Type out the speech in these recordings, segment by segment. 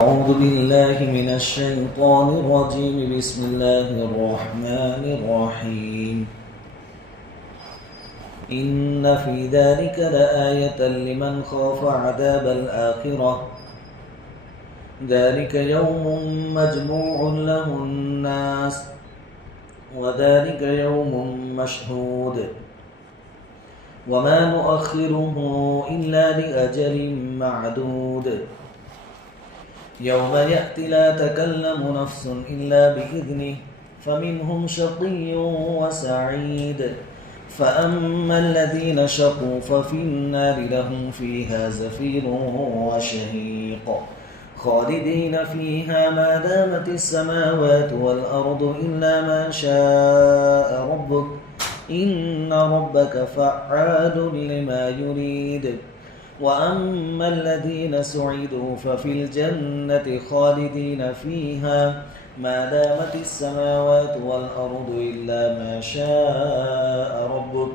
أعوذ بالله من الشيطان الرجيم بسم الله الرحمن الرحيم إن في ذلك لآية لمن خاف عذاب الآخرة ذلك يوم مجموع له الناس وذلك يوم مشهود وما نؤخره إلا لأجل معدود يوم يأتي لا تكلم نفس إلا بإذنه فمنهم شقي وسعيد فأما الذين شقوا ففي النار لهم فيها زفير وشهيق خالدين فيها ما دامت السماوات والأرض إلا ما شاء ربك إن ربك فعال لما يريد وأما الذين سعدوا ففي الجنة خالدين فيها ما دامت السماوات والأرض إلا ما شاء ربك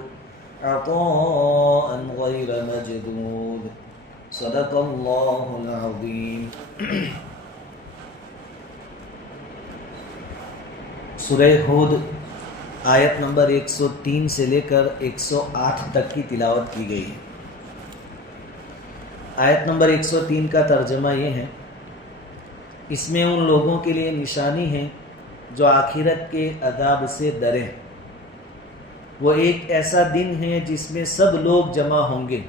عطاء غير مجدود صدق الله العظيم. سورہ ہود آیت نمبر 103 سے لے کر 108 تک کی تلاوت کی گئی ہے. آیت نمبر 103 کا ترجمہ یہ ہے، اس میں ان لوگوں کے لیے نشانی ہے جو آخرت کے عذاب سے ڈریں. وہ ایک ایسا دن ہے جس میں سب لوگ جمع ہوں گے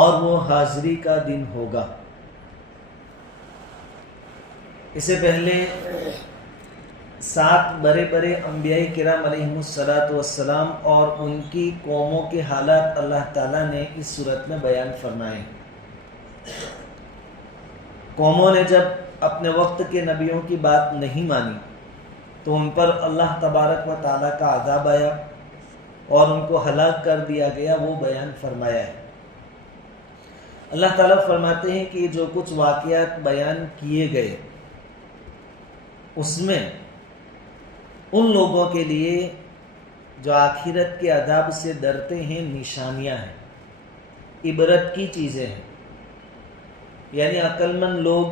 اور وہ حاضری کا دن ہوگا. اس سے پہلے 7 بڑے بڑے انبیاء کرام علیہم السلام اور ان کی قوموں کے حالات اللہ تعالیٰ نے اس صورت میں بیان فرمائے. قوموں نے جب اپنے وقت کے نبیوں کی بات نہیں مانی تو ان پر اللہ تبارک و تعالیٰ کا عذاب آیا اور ان کو ہلاک کر دیا گیا، وہ بیان فرمایا ہے. اللہ تعالیٰ فرماتے ہیں کہ جو کچھ واقعات بیان کیے گئے اس میں ان لوگوں کے لیے جو آخرت کے عذاب سے ڈرتے ہیں نشانیاں ہیں، عبرت کی چیزیں ہیں. یعنی عقل مند لوگ،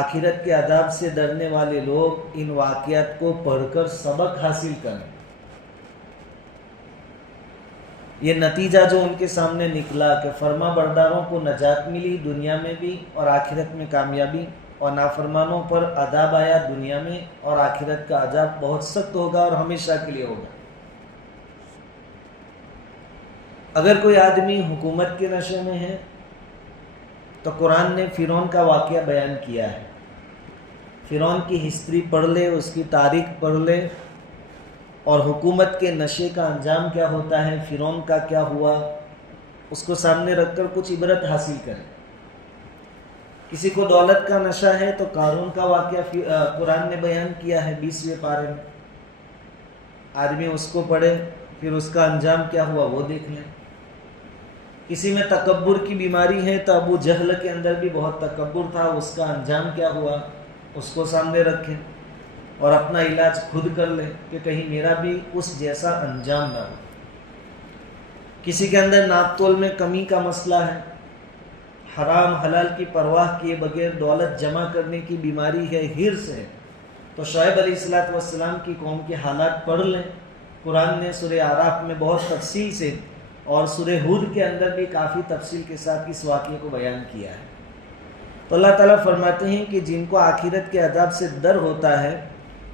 آخرت کے عذاب سے ڈرنے والے لوگ ان واقعات کو پڑھ کر سبق حاصل کریں. یہ نتیجہ جو ان کے سامنے نکلا کہ فرما برداروں کو نجات ملی دنیا میں بھی اور آخرت میں کامیابی، اور نافرمانوں پر عذاب آیا دنیا میں اور آخرت کا عذاب بہت سخت ہوگا اور ہمیشہ کے لیے ہوگا. اگر کوئی آدمی حکومت کے نشے میں ہے تو قرآن نے فرعون کا واقعہ بیان کیا ہے. فرعون کی ہسٹری پڑھ لے، اس کی تاریخ پڑھ لے اور حکومت کے نشے کا انجام کیا ہوتا ہے، فرعون کا کیا ہوا، اس کو سامنے رکھ کر کچھ عبرت حاصل کرے. کسی کو دولت کا نشہ ہے تو قارون کا واقعہ قرآن نے بیان کیا ہے 20ویں پارے میں. آدمی اس کو پڑھے، پھر اس کا انجام کیا ہوا وہ دیکھ لیں. کسی میں تکبر کی بیماری ہے تو ابو جہل کے اندر بھی بہت تکبر تھا، اس کا انجام کیا ہوا اس کو سامنے رکھیں اور اپنا علاج خود کر لیں کہ کہیں میرا بھی اس جیسا انجام نہ ہو. کسی کے اندر ناپ تول میں کمی کا مسئلہ ہے، حرام حلال کی پرواہ کیے بغیر دولت جمع کرنے کی بیماری ہے، حرص ہے، تو شعیب علیہ السلام کی قوم کے حالات پڑھ لیں. قرآن نے سورہ اعراف میں بہت تفصیل سے اور سورہ ہود کے اندر بھی کافی تفصیل کے ساتھ اس واقعے کو بیان کیا ہے. تو اللہ تعالیٰ فرماتے ہیں کہ جن کو آخرت کے عذاب سے ڈر ہوتا ہے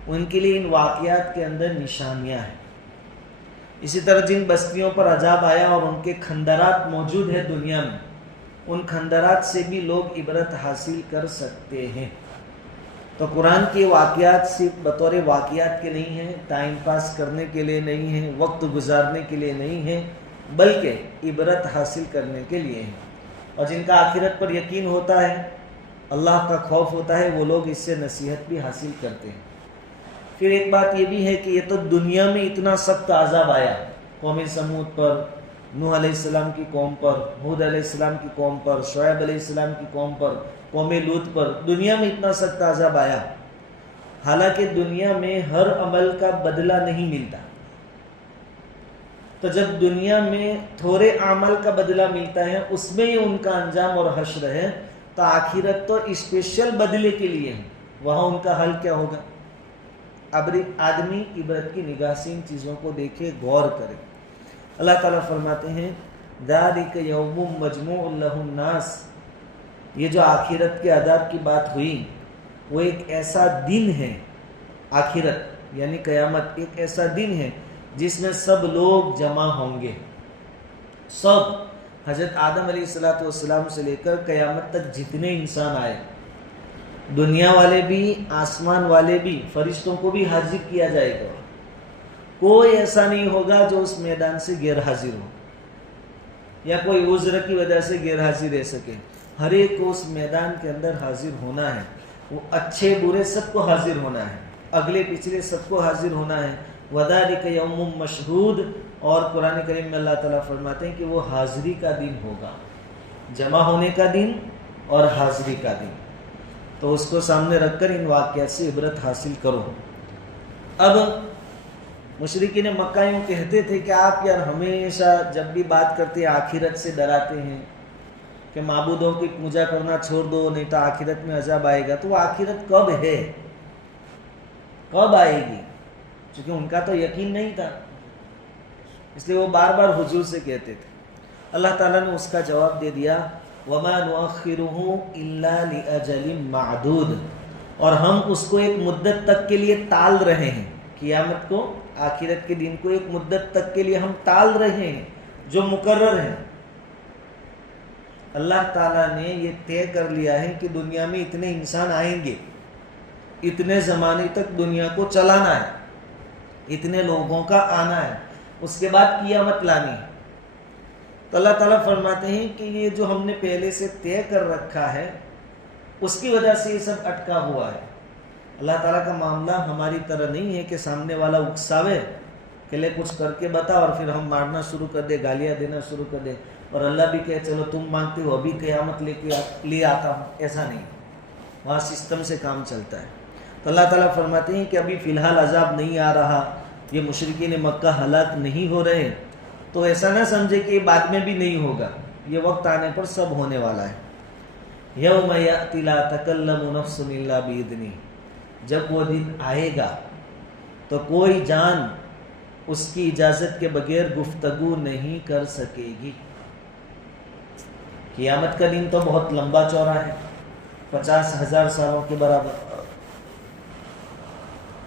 ان کے لیے ان واقعات کے اندر نشانیاں ہیں. اسی طرح جن بستیوں پر عذاب آیا اور ان کے کھنڈرات موجود ہیں دنیا میں، ان کھنڈرات سے بھی لوگ عبرت حاصل کر سکتے ہیں. تو قرآن کے واقعات صرف بطور واقعات کے نہیں ہیں، ٹائم پاس کرنے کے لیے نہیں ہیں، وقت گزارنے کے لیے نہیں ہیں، بلکہ عبرت حاصل کرنے کے لیے ہیں. اور جن کا آخرت پر یقین ہوتا ہے، اللہ کا خوف ہوتا ہے، وہ لوگ اس سے نصیحت بھی حاصل کرتے ہیں. پھر ایک بات یہ بھی ہے کہ یہ تو دنیا میں اتنا سخت عذاب آیا قوم سمود پر، نوح علیہ السلام کی قوم پر، ہود علیہ السلام کی قوم پر، شعیب علیہ السلام کی قوم پر، قوم لوط پر، دنیا میں اتنا سخت عذاب آیا. حالانکہ دنیا میں ہر عمل کا بدلہ نہیں ملتا. تو جب دنیا میں تھوڑے اعمال کا بدلہ ملتا ہے اس میں ہی ان کا انجام اور حشر ہے، تو آخرت تو اسپیشل بدلے کے لیے ہے، وہاں ان کا حل کیا ہوگا؟ اب آدمی عبرت کی نگاہ سے ان چیزوں کو دیکھے، غور کرے۔ اللہ تعالیٰ فرماتے ہیں ذالک یوم مجموع لہ الناس، یہ جو آخرت کے عذاب کی بات ہوئی وہ ایک ایسا دن ہے، آخرت یعنی قیامت ایک ایسا دن ہے جس میں سب لوگ جمع ہوں گے، سب، حضرت آدم علیہ السلام سے لے کر قیامت تک جتنے انسان آئے، دنیا والے بھی، آسمان والے بھی، فرشتوں کو بھی حاضر کیا جائے گا، کوئی ایسا نہیں ہوگا جو اس میدان سے غیر حاضر ہو یا کوئی عذر کی وجہ سے غیر حاضر رہ سکے، ہر ایک کو اس میدان کے اندر حاضر ہونا ہے، وہ اچھے برے سب کو حاضر ہونا ہے، اگلے پچھلے سب کو حاضر ہونا ہے۔ وَذَلِكَ يَوْمٌ مَشْهُودٌ، اور قرآن کریم میں اللہ تعالیٰ فرماتے ہیں کہ وہ حاضری کا دن ہوگا، جمع ہونے کا دن اور حاضری کا دن، تو اس کو سامنے رکھ کر ان واقعات سے عبرت حاصل کرو۔ اب مشرکین مکہ یوں کہتے تھے کہ آپ یار ہمیشہ جب بھی بات کرتے ہیں آخرت سے ڈراتے ہیں کہ معبودوں کی پوجا کرنا چھوڑ دو نہیں تو آخرت میں عذاب آئے گا، تو وہ آخرت کب ہے، کب آئے گی؟ چونکہ ان کا تو یقین نہیں تھا، اس لیے وہ بار بار حضور سے کہتے تھے۔ اللہ تعالیٰ نے اس کا جواب دے دیا وَمَا نُؤَخِّرُهُ إِلَّا لِأَجَلٍ مَعْدُودٍ، اور ہم اس کو ایک مدت تک کے لیے ٹال رہے ہیں، قیامت کو، آخرت کے دن کو ایک مدت تک کے لیے ہم ٹال رہے ہیں جو مقرر ہے۔ اللہ تعالیٰ نے یہ طے کر لیا ہے کہ دنیا میں اتنے انسان آئیں گے، اتنے زمانے تک دنیا کو چلانا ہے، اتنے لوگوں کا آنا ہے، اس کے بعد قیامت لانی ہے۔ تو اللہ تعالیٰ فرماتے ہیں کہ یہ جو ہم نے پہلے سے طے کر رکھا ہے اس کی وجہ سے یہ سب اٹکا ہوا ہے۔ اللہ تعالیٰ کا معاملہ ہماری طرح نہیں ہے کہ سامنے والا اکساوے کہ لے کچھ کر کے بتا اور پھر ہم مارنا شروع کر دے، گالیاں دینا شروع کر دے، اور اللہ بھی کہے چلو تم مانگتے ہو ابھی قیامت لے آتا ہوں، ایسا نہیں، وہاں سسٹم سے کام چلتا ہے۔ تو اللہ تعالیٰ فرماتے ہیں کہ ابھی فی الحال عذاب نہیں آ رہا، یہ مشرکین مکہ ہلاک نہیں ہو رہے، تو ایسا نہ سمجھے کہ یہ بعد میں بھی نہیں ہوگا، یہ وقت آنے پر سب ہونے والا ہے۔ یوم یأتی لا تکلم نفس الا بإذنہ، جب وہ دن آئے گا تو کوئی جان اس کی اجازت کے بغیر گفتگو نہیں کر سکے گی۔ قیامت کا دن تو بہت لمبا چوڑا ہے، 50,000 سالوں کے برابر۔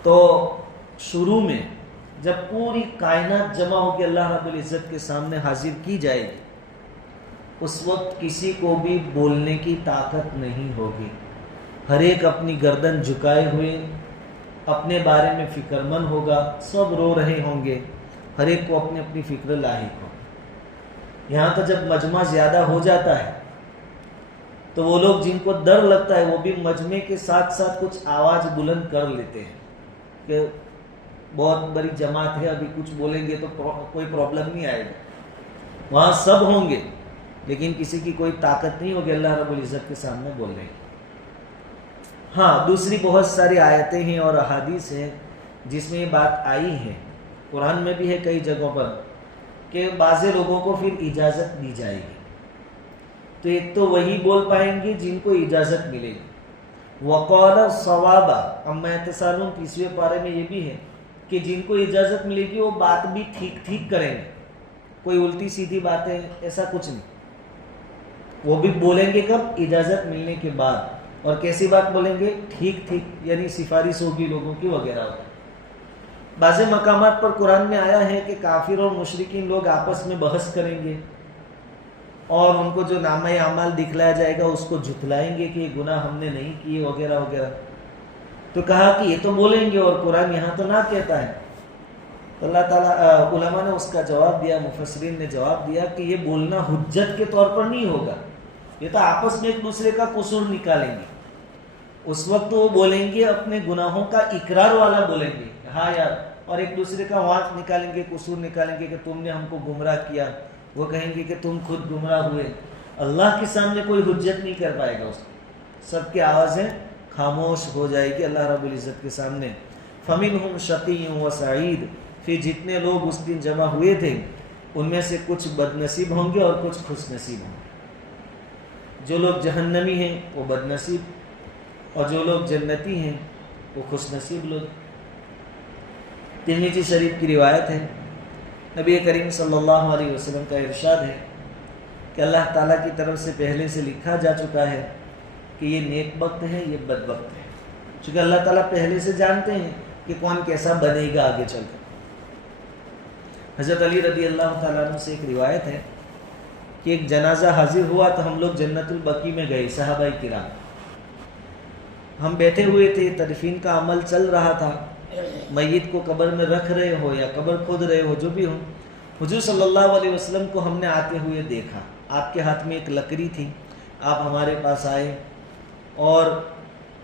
تو شروع میں جب پوری کائنات جمع ہو کے اللہ رب العزت کے سامنے حاضر کی جائے گی، اس وقت کسی کو بھی بولنے کی طاقت نہیں ہوگی، ہر ایک اپنی گردن جھکائے ہوئے اپنے بارے میں فکر مند ہوگا، سب رو رہے ہوں گے، ہر ایک کو اپنی اپنی فکر لاحق ہو۔ یہاں تو جب مجمع زیادہ ہو جاتا ہے تو وہ لوگ جن کو ڈر لگتا ہے وہ بھی مجمع کے ساتھ ساتھ کچھ آواز بلند کر لیتے ہیں کہ بہت بڑی جماعت ہے، ابھی کچھ بولیں گے تو کوئی پرابلم نہیں آئے گا، وہاں سب ہوں گے لیکن کسی کی کوئی طاقت نہیں ہوگی اللہ رب العزت کے سامنے بولنے کی۔ ہاں دوسری بہت ساری آیتیں ہیں اور احادیث ہیں جس میں یہ بات آئی ہے، قرآن میں بھی ہے کئی جگہوں پر کہ بعض لوگوں کو پھر اجازت دی جائے گی، تو ایک تو وہی بول پائیں گے جن کو اجازت ملے گی۔ وقال الصواب اما یتساءلون 30ویں پارے میں یہ بھی ہے کہ جن کو اجازت ملے گی وہ بات بھی ٹھیک کریں گے، کوئی الٹی سیدھی باتیں ایسا کچھ نہیں، وہ بھی بولیں گے کب؟ اجازت ملنے کے بعد، اور کیسی بات بولیں گے؟ ٹھیک یعنی سفارش ہوگی لوگوں کی وغیرہ ہوگی۔ بعض مقامات پر قرآن میں آیا ہے کہ کافر اور مشرکین لوگ آپس میں بحث کریں گے اور ان کو جو نامہ اعمال دکھلایا جائے گا اس کو جھٹلائیں گے کہ یہ گناہ ہم نے نہیں کیے وغیرہ وغیرہ۔ تو کہا کہ یہ تو بولیں گے اور قرآن یہاں تو نہ کہتا ہے، تو اللہ تعالیٰ علماء نے اس کا جواب دیا، مفسرین نے جواب دیا کہ یہ بولنا حجت کے طور پر نہیں ہوگا، یہ تو آپس میں ایک دوسرے کا قصور نکالیں گے، اس وقت وہ بولیں گے اپنے گناہوں کا اقرار والا بولیں گے، ہاں یار، اور ایک دوسرے کا وعد نکالیں گے، قصور نکالیں گے کہ تم نے ہم کو گمراہ کیا، وہ کہیں گے کہ تم خود گمراہ ہوئے۔ اللہ کے سامنے کوئی حجت نہیں کر پائے گا، اس کو سب کی آوازیں خاموش ہو جائے گی اللہ رب العزت کے سامنے۔ فَمِنْهُمْ شَقِيٌّ وَسَعِيدٌ، پھر جتنے لوگ اس دن جمع ہوئے تھے ان میں سے کچھ بد نصیب ہوں گے اور کچھ خوش نصیب ہوں گے۔ جو لوگ جہنمی ہیں وہ بد نصیب، اور جو لوگ جنتی ہیں وہ خوش نصیب لوگ۔ ترمذی شریف کی روایت ہے، نبی کریم صلی اللہ علیہ وسلم کا ارشاد ہے کہ اللہ تعالیٰ کی طرف سے پہلے سے لکھا جا چکا ہے کہ یہ نیک بخت ہے، یہ بد بخت ہے، چونکہ اللہ تعالیٰ پہلے سے جانتے ہیں کہ کون کیسا بنے گا آگے چل کر۔ حضرت علی رضی اللہ تعالیٰ عنہ سے ایک روایت ہے کہ ایک جنازہ حاضر ہوا تو ہم لوگ جنت البقیع میں گئے، صحابہ کرام، ہم بیٹھے ہوئے تھے، تدفین کا عمل چل رہا تھا، میت کو قبر میں رکھ رہے ہو یا قبر کھود رہے ہو، جو بھی ہو، حضور صلی اللہ علیہ وسلم کو ہم نے آتے ہوئے دیکھا، آپ کے ہاتھ میں ایک لکڑی تھی، آپ ہمارے پاس آئے اور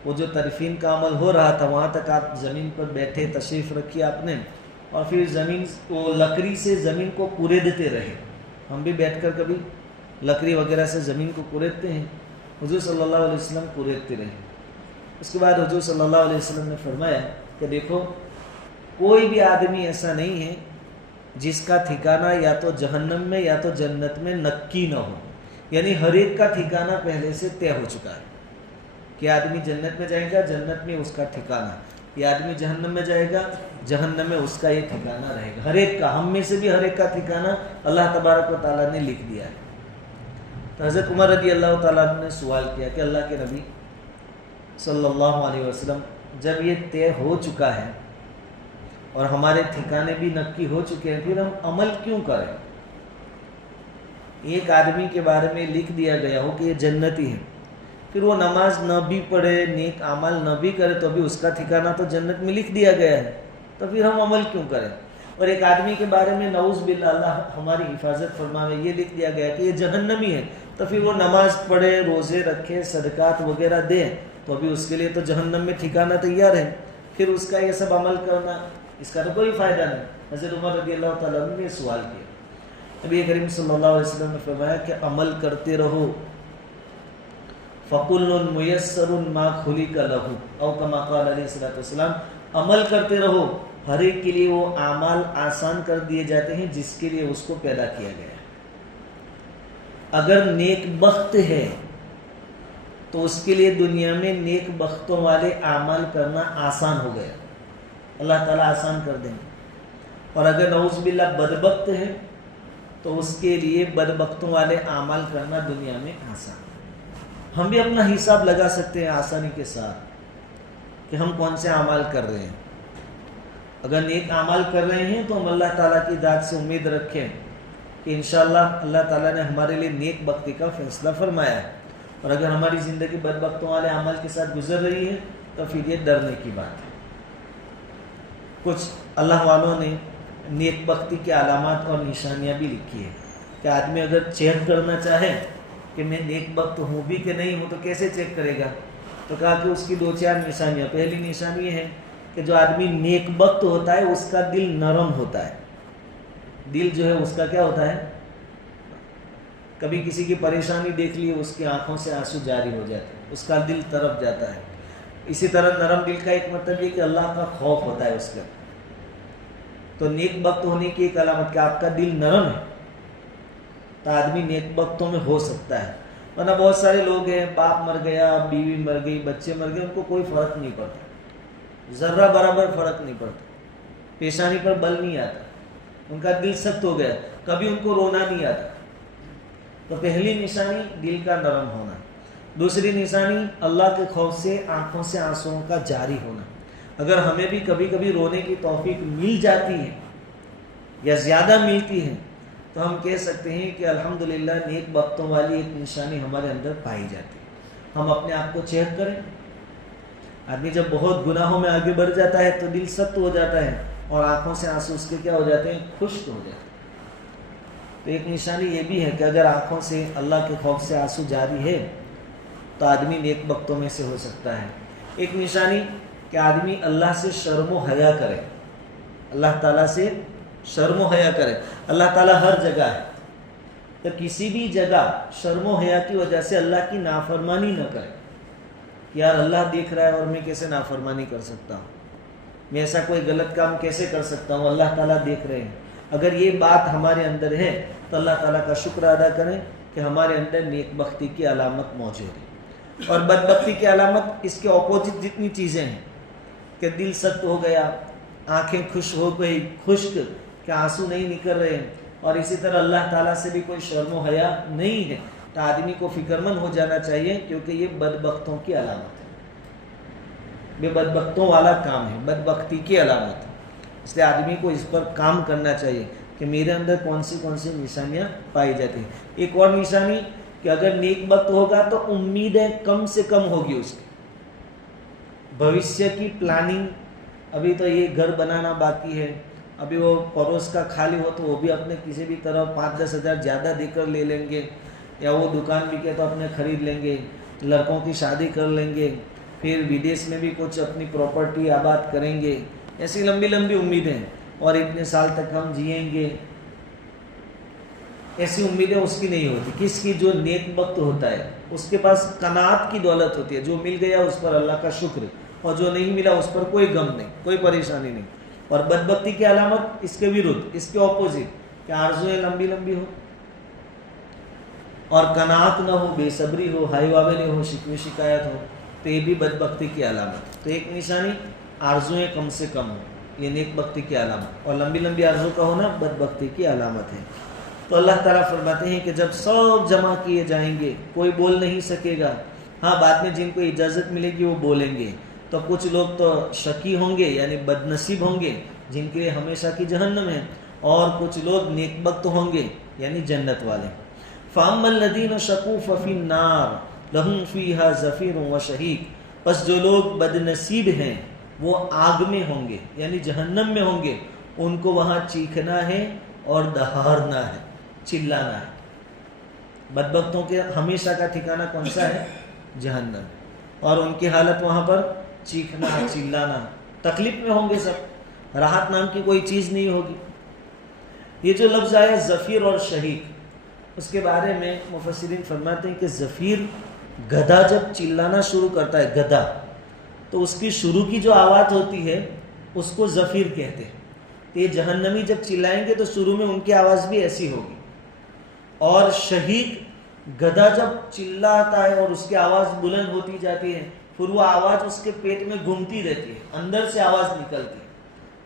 وہ جو تدفین کا عمل ہو رہا تھا وہاں تک آپ زمین پر بیٹھے، تشریف رکھی آپ نے، اور پھر زمین کو لکڑی سے زمین کو کوریدتے رہے۔ ہم بھی بیٹھ کر کبھی لکڑی وغیرہ سے زمین کو کوریدتے ہیں، حضور صلی اللہ علیہ وسلم کوریدتے رہے۔ اس کے بعد حضور صلی اللہ علیہ وسلم نے فرمایا کہ دیکھو، کوئی بھی آدمی ایسا نہیں ہے جس کا ٹھکانہ یا تو جہنم میں یا تو جنت میں نکی نہ ہو، یعنی ہر ایک کا ٹھکانہ پہلے سے طے ہو چکا ہے کہ آدمی جنت میں جائے گا، جنت میں اس کا ٹھکانہ، یہ آدمی جہنم میں جائے گا، جہنم میں اس کا یہ ٹھکانہ رہے گا، ہر ایک کا، ہم میں سے بھی ہر ایک کا ٹھکانہ اللہ تبارک و تعالیٰ نے لکھ دیا ہے۔ تو حضرت عمر رضی اللہ تعالیٰ عنہ نے سوال کیا کہ اللہ کے نبی صلی اللہ علیہ وسلم، جب یہ طے ہو چکا ہے اور ہمارے ٹھکانے بھی نکی ہو چکے ہیں، پھر ہم عمل کیوں کریں؟ ایک آدمی کے بارے میں لکھ دیا گیا ہو کہ یہ جنتی ہے، پھر وہ نماز نہ بھی پڑھے، نیک اعمال نہ بھی کرے، تو بھی اس کا ٹھکانہ تو جنت میں لکھ دیا گیا ہے، تو پھر ہم عمل کیوں کریں؟ اور ایک آدمی کے بارے میں نعوذ باللہ، اللہ ہماری حفاظت فرمائے، یہ لکھ دیا گیا کہ یہ جہنمی ہے، تو پھر وہ نماز پڑھے، روزے رکھے، صدقات وغیرہ دے، تو ابھی اس کے لیے تو جہنم میں ٹھکانہ تیار ہے، پھر اس کا یہ سب عمل کرنا، اس کا تو کوئی فائدہ نہیں۔ حضرت عمر رضی اللہ تعالیٰ عنہ نے سوال کیا، نبی کریم صلی اللہ علیہ وسلم نے فرمایا کہ عمل کرتے رہو، فَكُلٌّ مُيَسَّرٌ مَا خُلِقَ لَهُ، او کما قال علیہ الصلوۃ والسلام، عمل کرتے رہو، ہر ایک کے لیے وہ اعمال آسان کر دیے جاتے ہیں جس کے لیے اس کو پیدا کیا گیا ہے۔ اگر نیک بخت ہے تو اس کے لیے دنیا میں نیک بختوں والے اعمال کرنا آسان ہو گیا، اللہ تعالیٰ آسان کر دیں گے، اور اگر نعوذ باللہ بدبخت ہے تو اس کے لیے بدبختوں والے اعمال کرنا دنیا میں آسان۔ ہم بھی اپنا حساب لگا سکتے ہیں آسانی کے ساتھ کہ ہم کون سے اعمال کر رہے ہیں۔ اگر نیک اعمال کر رہے ہیں تو ہم اللہ تعالیٰ کی ذات سے امید رکھیں کہ انشاءاللہ اللہ تعالیٰ نے ہمارے لیے نیک بختی کا فیصلہ فرمایا ہے، اور اگر ہماری زندگی بدبختوں والے اعمال کے ساتھ گزر رہی ہے تو پھر یہ ڈرنے کی بات ہے۔ کچھ اللہ والوں نے نیک بختی کے علامات اور نشانیاں بھی لکھی ہے کہ آدمی اگر چیک کرنا چاہے کہ میں نیک بخت ہوں بھی کہ نہیں ہوں تو کیسے چیک کرے گا؟ تو کہا کہ اس کی 2-4 نشانیاں۔ پہلی نشانی یہ ہے کہ جو آدمی نیک بخت ہوتا ہے اس کا دل نرم ہوتا ہے، دل جو ہے اس کا کیا ہوتا ہے، کبھی کسی کی پریشانی دیکھ لی اس کی آنکھوں سے آنسو جاری ہو جاتے ہیں، اس کا دل تڑپ جاتا ہے۔ اسی طرح نرم دل کا ایک مطلب یہ کہ اللہ کا خوف ہوتا ہے اس کا۔ تو نیک بخت ہونے کی ایک علامت کہ آپ کا دل نرم ہے تو آدمی نیک بختوں میں ہو سکتا ہے، ورنہ بہت سارے لوگ ہیں، باپ مر گیا، بیوی مر گئی، بچے مر گئے، ان کو کوئی فرق نہیں پڑتا، ذرہ برابر فرق نہیں پڑتا، پیشانی پر بل نہیں آتا، ان کا دل سخت ہو گیا، کبھی ان کو رونا نہیں آتا۔ تو پہلی نشانی دل کا نرم ہونا۔ دوسری نشانی اللہ کے خوف سے آنکھوں سے آنسوؤں کا جاری ہونا۔ اگر ہمیں بھی کبھی کبھی رونے کی توفیق مل جاتی ہے یا زیادہ ملتی ہے تو ہم کہہ سکتے ہیں کہ الحمدللہ نیک بختوں والی ایک نشانی ہمارے اندر پائی جاتی ہے۔ ہم اپنے آپ کو چیک کریں۔ آدمی جب بہت گناہوں میں آگے بڑھ جاتا ہے تو دل سخت ہو جاتا ہے اور آنکھوں سے آنسو اس کے کیا ہو جاتے ہیں، خشک ہو جاتے ہیں۔ تو ایک نشانی یہ بھی ہے کہ اگر آنکھوں سے اللہ کے خوف سے آنسو جاری ہے تو آدمی نیک بختوں میں سے ہو سکتا ہے۔ ایک نشانی کہ آدمی اللہ سے شرم و حیا کرے، اللہ تعالیٰ سے شرم و حیا کرے۔ اللہ تعالیٰ ہر جگہ ہے، تو کسی بھی جگہ شرم و حیا کی وجہ سے اللہ کی نافرمانی نہ کرے۔ یار اللہ دیکھ رہا ہے اور میں کیسے نافرمانی کر سکتا ہوں، میں ایسا کوئی غلط کام کیسے کر سکتا ہوں، اللہ تعالیٰ دیکھ رہے ہیں۔ اگر یہ بات ہمارے اندر ہے تو اللہ تعالیٰ کا شکر ادا کریں کہ ہمارے اندر نیک بختی کی علامت موجود ہے. اور بدبختی کی علامت اس کے اپوزٹ جتنی چیزیں ہیں کہ دل سخت ہو گیا, آنکھیں خشک ہو گئی, خشک کہ آنسو نہیں نکل رہے, اور اسی طرح اللہ تعالیٰ سے بھی کوئی شرم و حیا نہیں ہے, تو آدمی کو فکرمند ہو جانا چاہیے, کیونکہ یہ بدبختوں کی علامت ہے, یہ بدبختوں والا کام ہے, بدبختی کی علامت ہے. اس لیے آدمی کو اس پر کام کرنا چاہیے کہ میرے اندر کون سی نشانیاں پائی جاتی ہیں. ایک اور نشانی کہ اگر نیک بخت ہوگا تو امیدیں کم سے کم ہوگی اس کی, بھوشیہ کی پلاننگ. ابھی تو یہ گھر بنانا باقی ہے, ابھی وہ پڑوس کا خالی ہو تو وہ بھی اپنے کسی بھی طرح 5-10 ہزار زیادہ دے کر لے لیں گے, یا وہ دکان بکے تو اپنے خرید لیں گے, لڑکوں کی شادی کر لیں گے, پھر ودیش میں بھی کچھ اپنی پراپرٹی آباد کریں گے. ایسی لمبی لمبی امیدیں ہیں, اور اتنے سال تک ہم جئیں گے, ایسی امیدیں اس کی نہیں ہوتی. کس کی؟ جو نیک بخت ہوتا ہے اس کے پاس قناعت کی دولت ہوتی ہے, جو مل گیا اس پر اللہ کا شکر, اور جو نہیں ملا اس پر کوئی غم نہیں, کوئی پریشانی نہیں. اور بدبختی کی علامت اس کے ورد, اس کے اپوزٹ کہ آرزویں لمبی لمبی ہو اور قناعت نہ ہو, بے صبری ہو, ہائی واویلی ہو, شکوے شکایت ہو, تو یہ بھی بدبختی کی علامت. تو ایک نشانی آرزویں کم سے کم ہو, یہ نیک بختی کی علامت, اور لمبی لمبی آرزو کا ہونا بدبختی کی علامت ہے. تو اللہ تعالیٰ فرماتے ہیں کہ جب سب جمع کیے جائیں گے کوئی بول نہیں سکے گا. ہاں بعد میں جن کو اجازت ملے گی وہ بولیں گے. تو کچھ لوگ تو شقی ہوں گے یعنی بد نصیب ہوں گے جن کے لیے ہمیشہ کی جہنم ہے, اور کچھ لوگ نیک بخت ہوں گے یعنی جنت والے. فَأَمَّا الَّذِينَ شَقُوا فَفِي النَّارِ لَهُمْ فِيهَا زَفِيرٌ وَشَهِيقٌ. پس جو لوگ بد نصیب ہیں وہ آگ میں ہوں گے یعنی جہنم میں ہوں گے, ان کو وہاں چیخنا ہے اور دہارنا ہے, چلانا ہے. بدبختوں کے ہمیشہ کا ٹھکانہ کون سا ہے؟ جہنم. اور ان کی حالت وہاں پر چیخنا, چلانا, تکلیف میں ہوں گے سب, راحت نام کی کوئی چیز نہیں ہوگی. یہ جو لفظ آیا زفیر اور شہیق, اس کے بارے میں مفسرین فرماتے ہیں کہ زفیر گدھا جب چلانا شروع کرتا ہے, گدھا, تو اس کی شروع کی جو آواز ہوتی ہے اس کو زفیر کہتے ہیں. تو یہ جہنمی جب چلائیں گے تو شروع میں ان کی آواز بھی ایسی ہوگی. اور شہیق گدھا جب چلاتا ہے اور اس کی آواز بلند ہوتی جاتی ہے, پھر وہ آواز اس کے پیٹ میں گھومتی رہتی ہے, اندر سے آواز نکلتی ہے.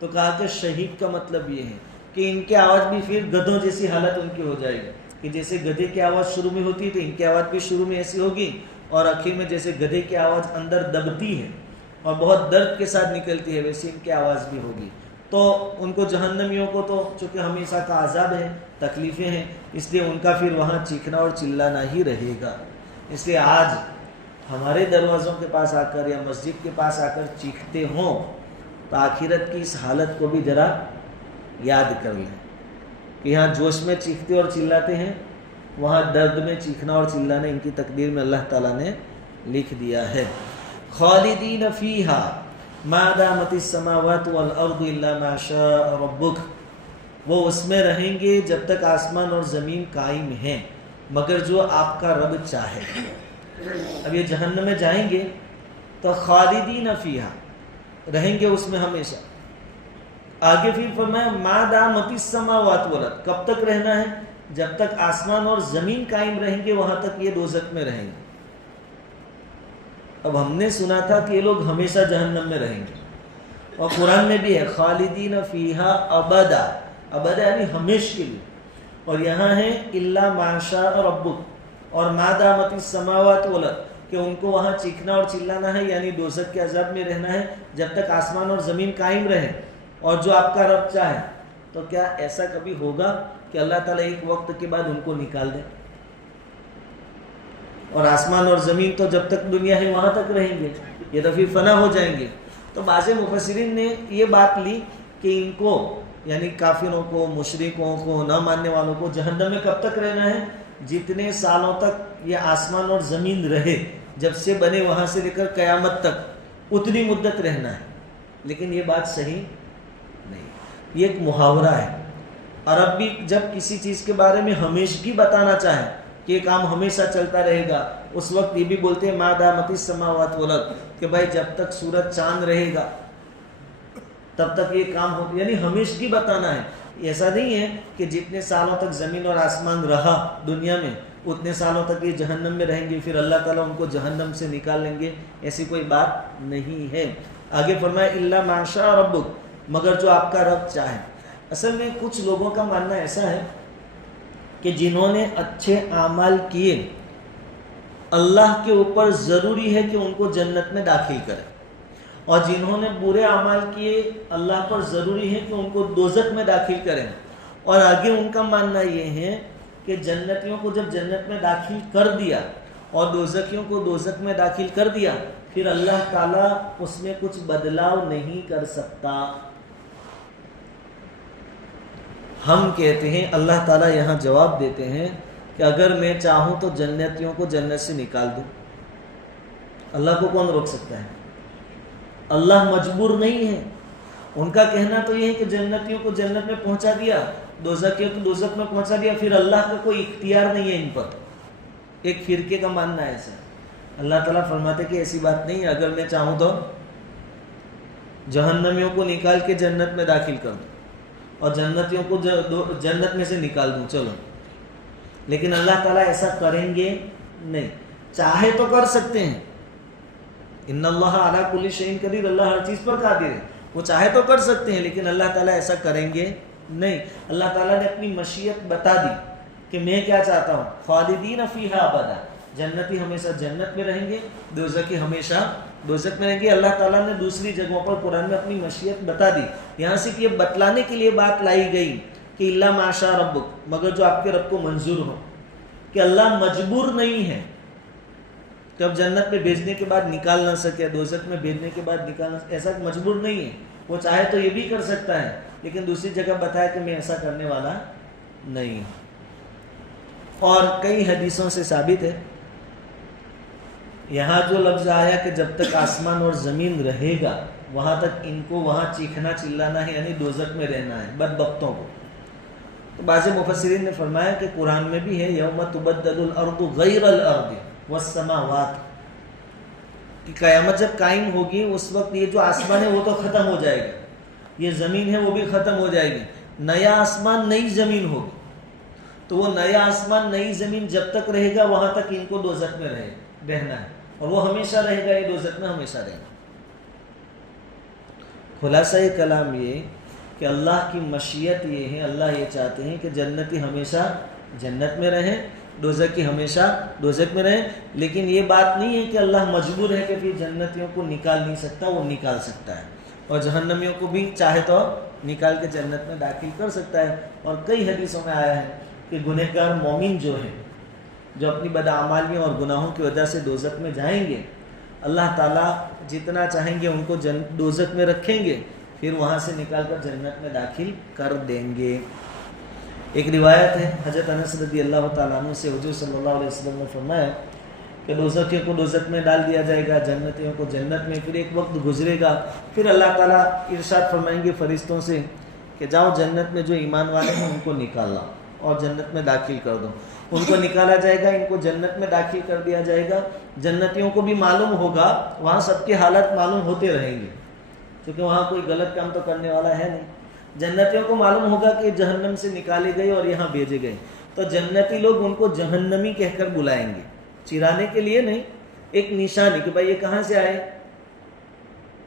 تو کہا کہ شہیق کا مطلب یہ ہے کہ ان کی آواز بھی پھر گدھوں جیسی حالت ان کی ہو جائے گی, کہ جیسے گدھے کی آواز شروع میں ہوتی ہے تو ان کی آواز بھی شروع میں ایسی ہوگی, اور آخر میں جیسے گدھے کی آواز اندر دبتی ہے اور بہت درد کے ساتھ نکلتی ہے ویسے ان کی آواز بھی ہوگی. تو ان کو جہنمیوں کو تو چونکہ ہمیشہ کا عذاب ہے, تکلیفیں ہیں, اس لیے ان کا پھر وہاں چیخنا اور چلانا ہی رہے گا. اس لیے آج ہمارے دروازوں کے پاس آ کر یا مسجد کے پاس آ کر چیختے ہوں تو آخرت کی اس حالت کو بھی ذرا یاد کر لیں کہ یہاں جوش میں چیختے اور چلاتے ہیں, وہاں درد میں چیخنا اور چلانا ان کی تقدیر میں اللہ تعالیٰ نے لکھ دیا ہے. خالدین فیہا ما دامت السماوات والارض الا ما شاء ربک. وہ اس میں رہیں گے جب تک آسمان اور زمین قائم ہیں مگر جو آپ کا رب چاہے. اب یہ جہنم میں جائیں گے تو خالدین فیہا رہیں گے اس میں ہمیشہ. آگے پھر فرمایا ما دامت السماوات والارض, کب تک رہنا ہے؟ جب تک آسمان اور زمین قائم رہیں گے وہاں تک یہ دوزخ میں رہیں گے. اب ہم نے سنا تھا کہ یہ لوگ ہمیشہ جہنم میں رہیں گے, اور قرآن میں بھی ہے خالدین فیہا ابدا, ابدا یعنی ہمیشہ کے لیے. اور یہاں ہے الا ما شاء ربک, اور ما دامت السماوات والارض کہ ان کو وہاں چیخنا اور چلانا ہے یعنی دوزخ کے عذاب میں رہنا ہے جب تک آسمان اور زمین قائم رہے اور جو آپ کا رب چاہے. تو کیا ایسا کبھی ہوگا کہ اللہ تعالیٰ ایک وقت کے بعد ان کو نکال دے؟ اور آسمان اور زمین تو جب تک دنیا ہے وہاں تک رہیں گے, یہ تو پھر فنا ہو جائیں گے. تو بعض مفسرین نے یہ بات لی کہ ان کو یعنی کافروں کو, مشرکوں کو, نہ ماننے والوں کو جہنم میں کب تک رہنا ہے؟ جتنے سالوں تک یہ آسمان اور زمین رہے, جب سے بنے وہاں سے لے کر قیامت تک اتنی مدت رہنا ہے. لیکن یہ بات صحیح نہیں, یہ ایک محاورہ ہے. عرب بھی جب کسی چیز کے بارے میں ہمیشگی بتانا چاہے کہ یہ کام ہمیشہ چلتا رہے گا, اس وقت یہ بھی بولتے ہیں ما دامت السماوات والارض کہ بھائی جب تک سورج چاند رہے گا تب تک یہ کام ہوتا, یعنی ہمیشگی بتانا ہے. ایسا نہیں ہے کہ جتنے سالوں تک زمین اور آسمان رہا دنیا میں اتنے سالوں تک یہ جہنم میں رہیں گے، پھر اللہ تعالیٰ ان کو جہنم سے نکال لیں گے، ایسی کوئی بات نہیں ہے۔ آگے فرمایا الا ما شاء ربک، مگر جو آپ کا رب چاہے۔ اصل میں کچھ لوگوں کا ماننا ایسا ہے کہ جنہوں نے اچھے اعمال کیے اللہ کے اوپر ضروری ہے کہ ان کو جنت میں داخل کرے، اور جنہوں نے برے اعمال کیے اللہ پر ضروری ہے کہ ان کو دوزخ میں داخل کریں۔ اور آگے ان کا ماننا یہ ہے کہ جنتیوں کو جب جنت میں داخل کر دیا اور دوزخیوں کو دوزخ میں داخل کر دیا، پھر اللہ تعالیٰ اس میں کچھ بدلاؤ نہیں کر سکتا۔ ہم کہتے ہیں، اللہ تعالیٰ یہاں جواب دیتے ہیں کہ اگر میں چاہوں تو جنتیوں کو جنت سے نکال دوں، اللہ کو کون روک سکتا ہے؟ اللہ مجبور نہیں ہے۔ ان کا کہنا تو یہ ہے کہ جنتیوں کو جنت میں پہنچا دیا، دوزخیوں کو دوزخ میں پہنچا دیا، پھر اللہ کا کوئی اختیار نہیں ہے ان پر۔ ایک فرقے کا ماننا ہے ایسا۔ اللہ تعالیٰ فرماتے کہ ایسی بات نہیں ہے، اگر میں چاہوں تو جہنمیوں کو نکال کے جنت میں داخل کر دوں اور جنتیوں کو جنت میں سے نکال دوں، چلو، لیکن اللہ تعالیٰ ایسا کریں گے نہیں۔ چاہے تو کر سکتے ہیں، ان اللہ علی کل شیء قدیر، اللہ ہر چیز پر قادر ہے، وہ چاہے تو کر سکتے ہیں، لیکن اللہ تعالیٰ ایسا کریں گے نہیں۔ اللہ تعالیٰ نے اپنی مشیت بتا دی کہ میں کیا چاہتا ہوں، خالدین فیہا ابدا، جنتی ہمیشہ جنت میں رہیں گے، دوزخی ہمیشہ دوزخ میں رہیں گے۔ اللہ تعالیٰ نے دوسری جگہوں پر قرآن میں اپنی مشیت بتا دی، یہاں صرف یہ بتلانے کے لیے بات لائی گئی کہ الا ما شاء ربک، مگر جو آپ کے رب کو منظور ہو، کہ اللہ مجبور نہیں ہے کہ اب جنت میں بھیجنے کے بعد نکال نہ سکے، دوزخ میں بھیجنے کے بعد نکال نہ سکے، ایسا مجبور نہیں ہے۔ وہ چاہے تو یہ بھی کر سکتا ہے، لیکن دوسری جگہ بتایا کہ میں ایسا کرنے والا نہیں ہوں۔ اور کئی حدیثوں سے ثابت ہے، یہاں جو لفظ آیا کہ جب تک آسمان اور زمین رہے گا وہاں تک ان کو وہاں چیخنا چلانا ہے، یعنی دوزخ میں رہنا ہے بدبختوں کو۔ تو بعض مفسرین نے فرمایا کہ قرآن میں بھی ہے یوم تبدل الارض غیر الارض والسماوات، کہ قیامت جب قائم ہوگی اس وقت یہ جو آسمان ہے وہ تو ختم ہو جائے گا، یہ زمین ہے وہ بھی ختم ہو جائے گی، نیا آسمان نئی زمین ہوگی۔ تو وہ نیا آسمان نئی زمین جب تک رہے گا وہاں تک ان کو دوزخ میں رہنا ہے، اور وہ ہمیشہ رہے گا، یہ دوزخ میں ہمیشہ رہے گا۔ خلاصہ کلام یہ کہ اللہ کی مشیت یہ ہے، اللہ یہ چاہتے ہیں کہ جنتی ہمیشہ جنت میں رہیں، دوزخی ہمیشہ دوزخ میں رہیں، لیکن یہ بات نہیں ہے کہ اللہ مجبور ہے کہ پھر جنتیوں کو نکال نہیں سکتا، وہ نکال سکتا ہے، اور جہنمیوں کو بھی چاہے تو نکال کے جنت میں داخل کر سکتا ہے۔ اور کئی حدیثوں میں آیا ہے کہ گنہگار مومن جو ہیں، جو اپنی بداعمالیوں اور گناہوں کی وجہ سے دوزخ میں جائیں گے، اللہ تعالیٰ جتنا چاہیں گے ان کو دوزخ میں رکھیں گے، پھر وہاں سے نکال کر جنت میں داخل کر دیں گے۔ ایک روایت ہے حضرت انس رضی اللہ تعالیٰ عنہ سے، حضور صلی اللہ علیہ وسلم نے فرمایا کہ دوزخیوں کو دوزخ میں ڈال دیا جائے گا، جنتیوں کو جنت میں، پھر ایک وقت گزرے گا، پھر اللہ تعالیٰ ارشاد فرمائیں گے فرشتوں سے کہ جاؤ جنت میں جو ایمان والے ہیں ان کو نکالا اور جنت میں داخل کر دو۔ ان کو نکالا جائے گا، ان کو جنت میں داخل کر دیا جائے گا۔ جنتیوں کو بھی معلوم ہوگا، وہاں سب کے حالات معلوم ہوتے رہیں گے، کیونکہ وہاں کوئی غلط کام تو کرنے والا ہے نہیں۔ جنتیوں کو معلوم ہوگا کہ جہنم سے نکالے گئے اور یہاں بھیجے گئے، تو جنتی لوگ ان کو جہنمی کہہ کر بلائیں گے، چرانے کے لیے نہیں، ایک نشانی کہ بھائی یہ کہاں سے آئے،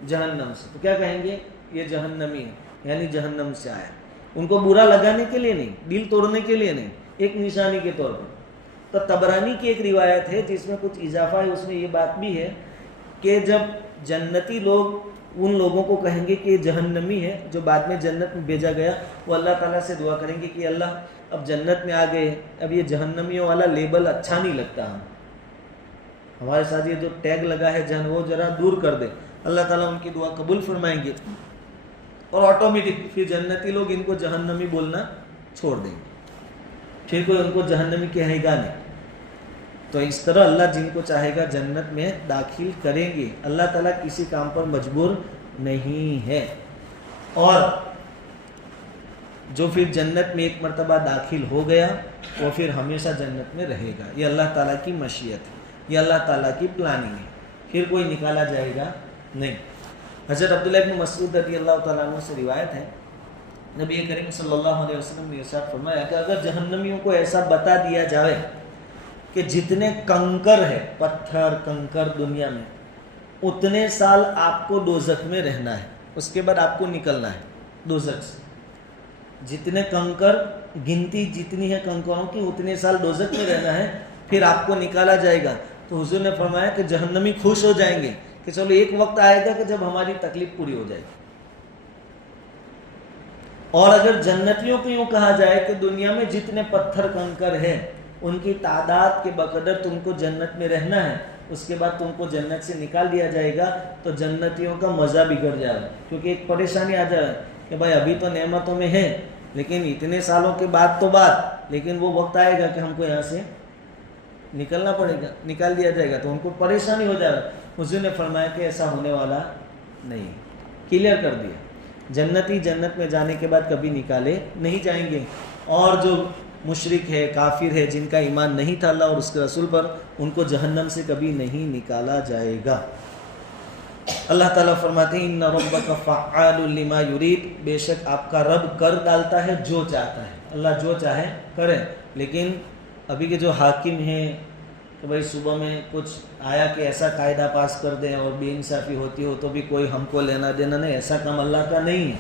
جہنم سے، تو کیا کہیں گے، یہ جہنمی ہے، یعنی جہنم سے آیا۔ ان کو برا لگانے کے لیے نہیں، دل توڑنے کے لیے نہیں، ایک نشانی کے طور پر۔ تو طبرانی کی ایک روایت ہے جس میں کچھ اضافہ ہے، اس میں یہ بات بھی ہے کہ جب جنتی لوگ ان لوگوں کو کہیں گے کہ یہ جہنمی ہے جو بعد میں جنت میں بھیجا گیا، وہ اللہ تعالیٰ سے دعا کریں گے کہ اللہ اب جنت میں آ گئے، اب یہ جہنمیوں والا لیبل اچھا نہیں لگتا، ہمارے ساتھ یہ جو ٹیگ لگا ہے جہن وہ ذرا دور کر دے۔ اللہ تعالیٰ ان کی دعا قبول فرمائیں گے اور آٹومیٹک پھر جنتی لوگ ان کو جہنمی بولنا چھوڑ دیں گے، پھر کوئی ان کو جہنمی کہے گا نہیں۔ تو اس طرح اللہ جن کو چاہے گا جنت میں داخل کریں گے، اللہ تعالیٰ کسی کام پر مجبور نہیں ہے۔ اور جو پھر جنت میں ایک مرتبہ داخل ہو گیا وہ پھر ہمیشہ جنت میں رہے گا، یہ اللہ تعالیٰ کی مشیت ہے، یہ اللہ تعالیٰ کی پلاننگ ہے، پھر کوئی نکالا جائے گا نہیں۔ حضرت عبداللہ بن مسعود رضی اللہ تعالیٰ عنہ سے روایت ہے، نبی کریم صلی اللہ علیہ وسلم نے ارشاد فرمایا کہ اگر جہنمیوں کو ایسا بتا دیا جائے کہ جتنے کنکر ہے، پتھر کنکر دنیا میں، اتنے سال آپ کو دوزخ میں رہنا ہے، اس کے بعد آپ کو نکلنا ہے دوزخ سے. جتنے کنکر، گنتی جتنی ہے کنکروں کی، اتنے سال دوزخ میں رہنا ہے، پھر آپ کو نکالا جائے گا. تو حضور نے فرمایا کہ جہنمی خوش ہو جائیں گے کہ چلو ایک وقت آئے گا کہ جب ہماری تکلیف پوری ہو جائے گی. اور اگر جنتیوں کو یوں کہا جائے کہ دنیا میں جتنے پتھر کنکر ہیں ان کی تعداد کے بقدر تم کو جنت میں رہنا ہے، اس کے بعد تم کو جنت سے نکال دیا جائے گا، تو جنتیوں کا مزہ بگڑ جائے گا. کیونکہ ایک پریشانی آ جائے کہ بھائی ابھی تو نعمتوں میں ہے، لیکن اتنے سالوں کے بعد تو بات، لیکن وہ وقت آئے گا کہ ہم کو یہاں سے نکلنا پڑے گا، نکال دیا جائے گا، تو ان کو پریشانی ہو جائے گا. حضور نے فرمایا کہ ایسا ہونے والا نہیں، کلیئر کر دیا. جنتی جنت میں جانے کے بعد کبھی نکالے نہیں جائیں گے، اور جو مشرک ہے، کافر ہے، جن کا ایمان نہیں تھا اللہ اور اس کے رسول پر، ان کو جہنم سے کبھی نہیں نکالا جائے گا. اللہ تعالیٰ فرماتے ہیں ان ربک فعال لما یرید، بے شک آپ کا رب کر ڈالتا ہے جو چاہتا ہے. اللہ جو چاہے کرے. لیکن ابھی کے جو حاکم ہیں کہ بھائی صبح میں کچھ آیا کہ ایسا قاعدہ پاس کر دیں اور بے انصافی ہوتی ہو تو بھی کوئی ہم کو لینا دینا نہیں، ایسا کام اللہ کا نہیں ہے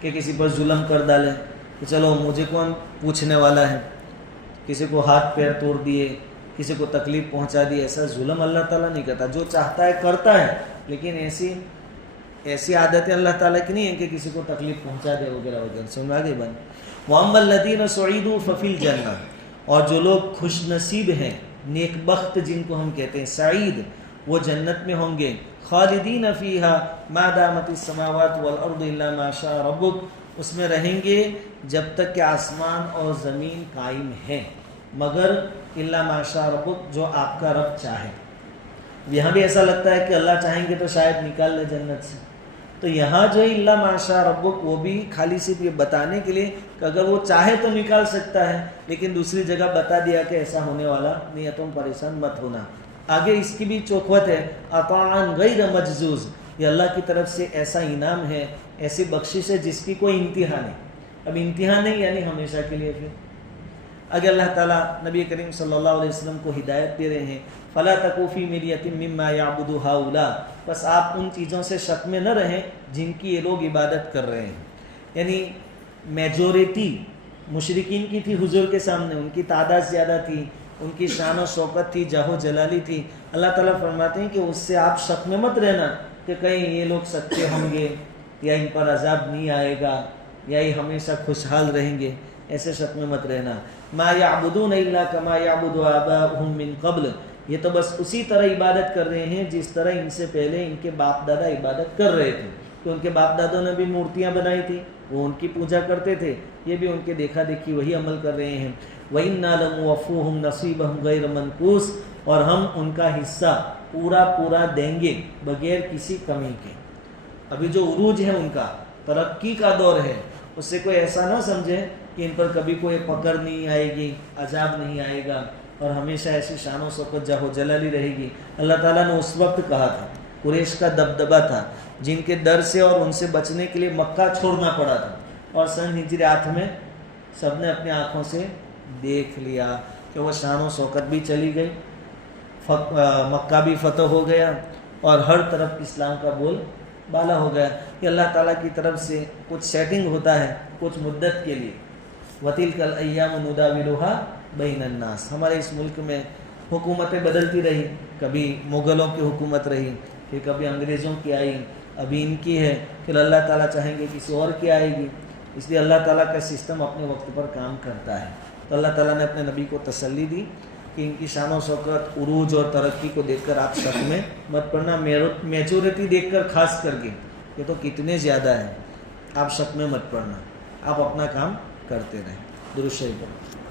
کہ کسی پر ظلم کر ڈالیں کہ چلو مجھے کون پوچھنے والا ہے، کسی کو ہاتھ پیر توڑ دیے، کسی کو تکلیف پہنچا دی. ایسا ظلم اللہ تعالیٰ نہیں کرتا، جو چاہتا ہے کرتا ہے. لیکن ایسی عادتیں اللہ تعالیٰ کی نہیں ہیں کہ کسی کو تکلیف پہنچا دے وغیرہ وغیرہ. سمجھا گئی بند. وَأَمَّا الَّذِينَ سُعِدُوا فَفِي الْجَنَّةِ، اور جو لوگ خوش نصیب ہیں، نیک بخت جن کو ہم کہتے ہیں، سعید، وہ جنت میں ہوں گے. خالدین فیہا ما دامت السماوات والارض الا ما شاء ربک، اس میں رہیں گے جب تک کہ آسمان اور زمین قائم ہیں، مگر الا ما شاء ربک، جو آپ کا رب چاہے. یہاں بھی ایسا لگتا ہے کہ اللہ چاہیں گے تو شاید نکال لے جنت سے. تو یہاں جو الا ما شاء ربک، وہ بھی خالی صرف یہ بتانے کے لیے کہ اگر وہ چاہے تو نکال سکتا ہے، لیکن دوسری جگہ بتا دیا کہ ایسا ہونے والا نہیں ہے، تم پریشان مت ہونا. آگے اس کی بھی چوکھوٹ ہے، عطاء غیر مجزوز، یہ اللہ کی طرف سے ایسا انعام ہے، ایسی بخشش ہے جس کی کوئی انتہا نہیں. اب انتہا نہیں یعنی ہمیشہ کے لیے. پھر آگے اللہ تعالیٰ نبی کریم صلی اللہ علیہ وسلم کو ہدایت دے رہے ہیں، فَلَا تَكُوا فِي مِرْيَةٍ مِّمَّا يَعْبُدُ هَؤُلَاءِ، بس آپ ان چیزوں سے شک میں نہ رہیں جن کی یہ لوگ عبادت کر رہے ہیں. یعنی میجورٹی مشرکین کی تھی حضور کے سامنے، ان کی تعداد زیادہ تھی، ان کی شان و شوکت تھی، جاہ و جلالی تھی. اللہ تعالیٰ فرماتے ہیں کہ اس سے آپ شک میں مت رہنا کہ کہیں یہ لوگ سچے ہوں گے یا ان پر عذاب نہیں آئے گا یا یہ ہمیشہ خوشحال رہیں گے، ایسے شک میں مت رہنا. ما یعبدون الا کما یعبد آباؤہم من قبل، یہ تو بس اسی طرح عبادت کر رہے ہیں جس طرح ان سے پہلے ان کے باپ دادا عبادت کر رہے تھے. کہ ان کے باپ دادوں نے بھی مورتیاں بنائی تھی، وہ ان کی پوجا کرتے تھے، یہ بھی ان کے دیکھا دیکھی وہی عمل کر رہے ہیں. وَإِنَّا لَمُوَفُّوهُمْ نَصِيبَهُمْ غَيْرَ مَنْقُوصٍ، اور ہم ان کا حصہ پورا پورا دیں گے بغیر کسی کمی کے. ابھی جو عروج ہے ان کا، ترقی کا دور ہے، اس سے کوئی ایسا نہ سمجھے کہ ان پر کبھی کوئی پکڑ نہیں آئے گی، عذاب نہیں آئے گا اور ہمیشہ ایسی شان و شوکت جاہ و جلالی رہے گی. اللہ تعالیٰ نے اس وقت کہا تھا، قریش کا دبدبہ تھا، جن کے ڈر سے اور ان سے بچنے کے لیے مکہ چھوڑنا پڑا تھا، اور سن ہجری 8 میں سب نے اپنی آنکھوں سے دیکھ لیا کہ وہ شان و شوکت بھی چلی گئی، مکہ بھی فتح ہو گیا اور ہر طرف اسلام کا بول بالا ہو گیا. کہ اللہ تعالیٰ کی طرف سے کچھ سیٹنگ ہوتا ہے کچھ مدت کے لیے. وَتِلْكَ الْأَيَّامُ نُدَاوِلُهَا بَيْنَ النَّاسِ، ہمارے اس ملک میں حکومتیں بدلتی رہی، کبھی مغلوں کی حکومت رہی، پھر کبھی انگریزوں کی آئی، ابھی ان کی ہے، پھر اللہ تعالیٰ چاہیں گے کسی اور کی آئے گی. اس لیے اللہ تعالیٰ کا سسٹم اپنے وقت پر کام کرتا ہے. تو اللہ تعالیٰ نے اپنے نبی کو تسلی دی کہ ان کی شان و شوکت، عروج اور ترقی کو دیکھ کر آپ شک میں مت پڑنا. میچورٹی دیکھ کر خاص کر کے یہ تو کتنے زیادہ ہیں، آپ شک میں مت پڑنا، آپ اپنا کام کرتے رہیں. درود شریف.